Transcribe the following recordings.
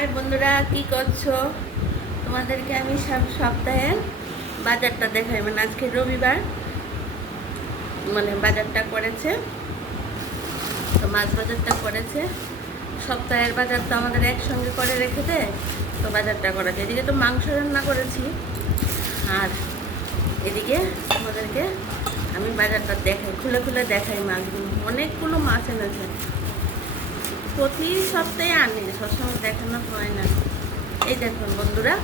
High বন্ধুরা, কি করছো? তোমাদেরকে আমি সপ্তাহের বাজারটা দেখাই। মানে আজকে রবিবার, মানে বাজারটা করেছে, তো মাছ বাজারটা করেছে। সপ্তাহের বাজার তো আমাদের একসঙ্গে করে রেখে দেয়, তো বাজারটা করা যায়। এদিকে তো মাংস রান্না করেছি, আর এদিকে তোমাদেরকে আমি বাজারটা দেখাই, খুলে খুলে দেখাই মাছগুলো। অনেকগুলো মাছ এনেছে, প্রতি সপ্তাহে আনি, সবসময় দেখানো হয় না। এই দেখুন বন্ধুরা,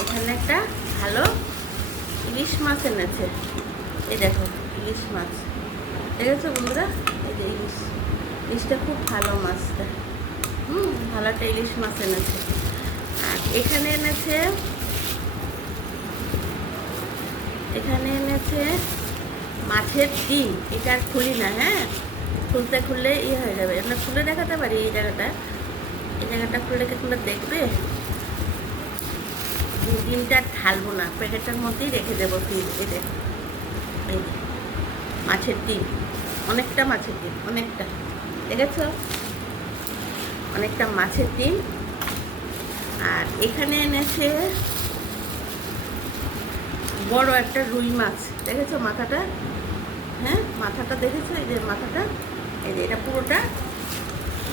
এখানে একটা ভালো ইলিশ মাছ এনেছে। এই দেখো ইলিশ মাছ, ঠিক আছে বন্ধুরা? এই যে ইলিশটা খুব ভালো মাছটা, ভালো একটা ইলিশ মাছ এনেছে। আর এখানে এনেছে মাছের ডিম। এটা আর খুলি না, হ্যাঁ, খুললে হয়ে যাবে। আমরা খুলে দেখাতে পারি। এই জায়গাটা খুলে তোমরা দেখবে। ডিমটা ঢালবো না, প্যাকেটটার মধ্যেই রেখে দেবো ফ্রিজে। এই মাছের ডিম, অনেকটা মাছের ডিম, অনেকটা, দেখেছ? অনেকটা মাছের ডিম। আর এখানে এনেছে বড় একটা রুই মাছ, দেখেছো মাথাটা? হ্যাঁ, মাথাটা দেখেছো? এই যে মাথাটা, এই যে এটা পুরোটা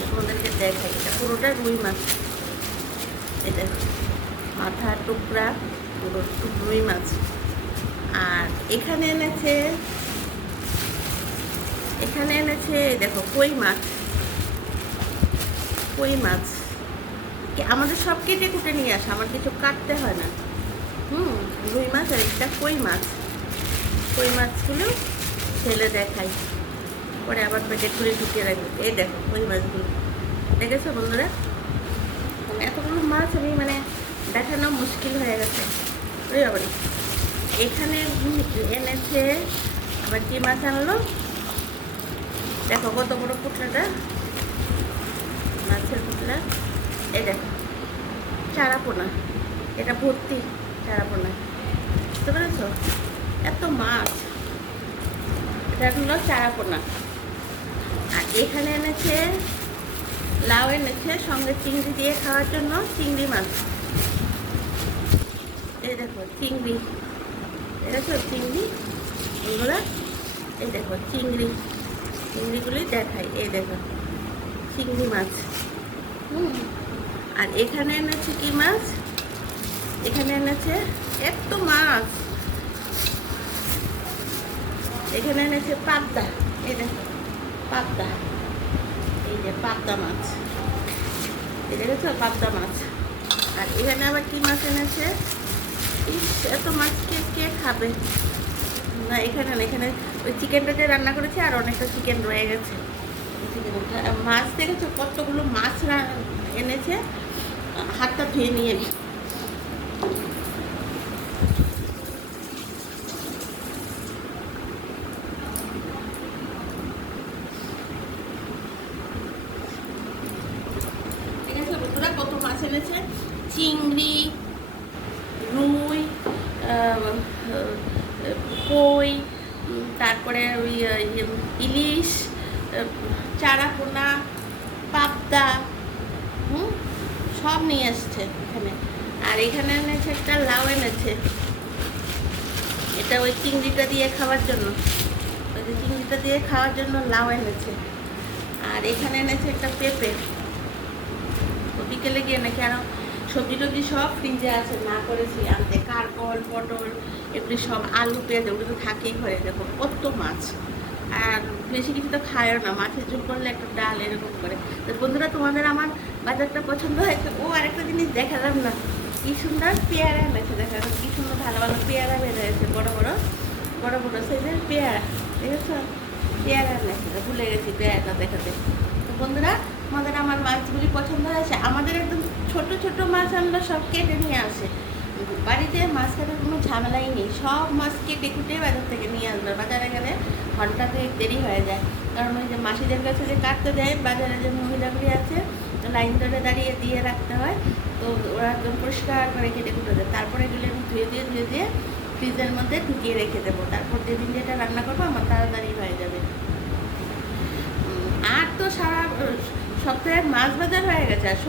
তোমাদেরকে দেখাই। এটা পুরোটা রুই মাছ। এটা মাথা টুকরা পুরো রুই মাছ। আর এখানে এনেছে দেখো কই মাছ। আমাদের সব কেটে কুটে নিয়ে আসে, আমার কিছু কাটতে হয় না। রুই মাছ আর একটা কই মাছগুলো ছেলে দেখাই, পরে আবার প্যাকেট করে ঢুকিয়ে রাখবে। এই দেখো কই মাছগুলো, দেখেছো বন্ধুরা? এতগুলো মাছ আমি দেখানো মুশকিল হয়ে গেছে। ওই আবার এখানে এনেছে আবার কি মাছ আনলো, দেখো কত বড় পুটলাটা, মাছের পুটলা। এই দেখো চারাপোনা, এটা ভর্তি চারাপোনা, বুঝতে পেরেছ? এত মাছ, এটা হলো চারাপোনা। আর এখানে এনেছে লাউ, এনেছে সঙ্গে চিংড়ি দিয়ে খাওয়ার জন্য চিংড়ি মাছ। এই দেখো চিংড়ি, দেখেছো চিংড়ি বন্ধুরা? এই দেখো চিংড়িগুলি দেখাই। এই দেখো চিংড়ি মাছ। আর এখানে এনেছে কি মাছ? এখানে এনেছে এত মাছ, এখানে এনেছে পাবদা। এই দেখো পাবদা, এই যে পাবদা মাছ, এই দেখেছো পাবদা মাছ। আর এখানে আবার কি মাছ এনেছে? এত মাছ কে খাবে না। এখানে ওই চিকেনটা যে রান্না করেছে, আর অনেকটা চিকেন রয়ে গেছে। মাছ দেখেছো কতগুলো মাছ এনেছে, হাতটা ধুয়ে নিয়ে ঠিক আছে বন্ধুরা, কত মাছ এনেছে। চিংড়ি, রুই, কই, তারপরে ওই ইলিশ, চারাপোনা, পাবদা, সব নিয়ে এসছে এখানে। আর এখানে এনেছে একটা লাউ এনেছে, এটা ওই চিংড়িটা দিয়ে খাওয়ার জন্য, লাউ এনেছে। আর এখানে এনেছে একটা পেঁপে, বিকেলে গিয়ে নাকি আরও সবজি টবজি সব ফ্রিজে আছে, না করেছি আনতে। কারকল, পটল, এগুলি সব, আলু, পেঁয়াজ, ওগুলো তো থাকেই ঘরে। দেখো কত মাছ। আর বেশি কিছু তো খায়ও না, মাছের ঝোল করলে একটা ডাল এরকম করে। তো বন্ধুরা, তোমাদের আমার বাজারটা পছন্দ হয়েছে? ও আরেকটা জিনিস দেখালাম না, কি সুন্দর পেয়ারা এনেছে। দেখো কি সুন্দর ভালো ভালো পেয়ারা বের হয়েছে, বড় বড় সাইজের পেয়ারা, দেখেছো? পেয়ারা এনেছে, ভুলে গেছি পেয়ারাটা দেখাতে। তো বন্ধুরা, আমাদের আমার মাছগুলি পছন্দ হয়েছে। আমাদের একদম ছোট ছোট মাছ আনলো, সব কেটে নিয়ে আসে। বাড়িতে মাছ কাটার কোনো ঝামেলাই নেই, সব মাছ কেটে কুটে বাজার থেকে নিয়ে আসবে। বাজারে গেলে ঘন্টাতে দেরি হয়ে যায়, কারণ ওই যে মাসিদের কাছে যে কাটতে দেয়, বাজারে যে মহিলাগুলি আছে, লাইন ধরে দাঁড়িয়ে দিয়ে রাখতে হয়। তো ওরা একদম পরিষ্কার করে কেটে কুটে দেয়। তারপরে এগুলো আমি ধুয়ে দিয়ে ফ্রিজের মধ্যে ঢুকিয়ে রেখে দেবো। তারপর যেদিন যেটা রান্না করবো আমার তাড়াতাড়ি হয়ে যাবে। আর তো সারা সপ্তাহের মাছ বাজার হয়ে গেছে। আর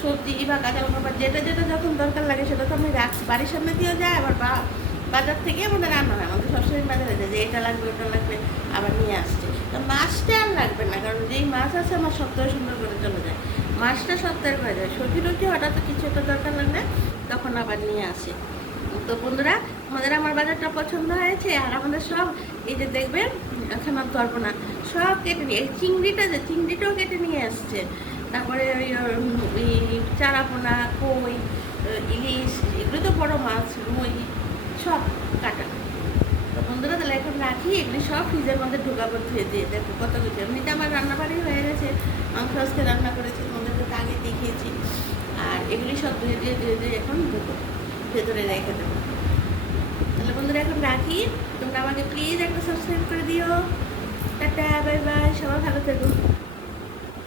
সবজি বা কাঁচা লঙ্কা বা যেটা যেটা যখন দরকার লাগে সেটা তো আমি রাখছি, বাড়ির সামনে দিয়েও যায়, আবার বাজার থেকে আমাদের রান্না হয়, আমাদের সবসময় বাজারে যায় যে এটা লাগবে ওটা লাগবে, আবার নিয়ে আসছে। তো মাছটা আর লাগবে না, কারণ যেই মাছ আছে আমার সপ্তাহে সুন্দর করে চলে যায়, মাছটা সপ্তাহে হয়ে যায়। সবজি টবজি হঠাৎ কিছু একটা দরকার লাগলে তখন আবার নিয়ে আসে। তো বন্ধুরা, আমাদের আমার বাজারটা পছন্দ হয়েছে, আর আমাদের সব এই যে দেখবেন এখন আর ধরবো না, সব কেটে নিয়ে চিংড়িটাও কেটে নিয়ে আসছে, তারপরে ওই চারাপোনা, কই, ইলিশ, এগুলো তো বড় মাছ, রুই, সব কাটা। তো বন্ধুরা তাহলে এখন রাখি, এগুলি সব ফ্রিজের মধ্যে ঢোকাবো, ধুয়ে দিয়ে দেখো কত কিছু। এমনিতে আমার রান্নাবাড়ি হয়ে গেছে, মাংস আজকে রান্না করেছি, তোমাদেরকে তো আগে দেখিয়েছি। আর এগুলি সব ধুয়ে দিয়ে এখন ঢুকো, ভেতরে রেখে দেবো। তাহলে বন্ধুরা এখন রাখি, তোমরা আমাকে প্লিজ একটা সাবস্ক্রাইব করে দিও। টাটা, বাই বাই, সবাই ভালো থেকো।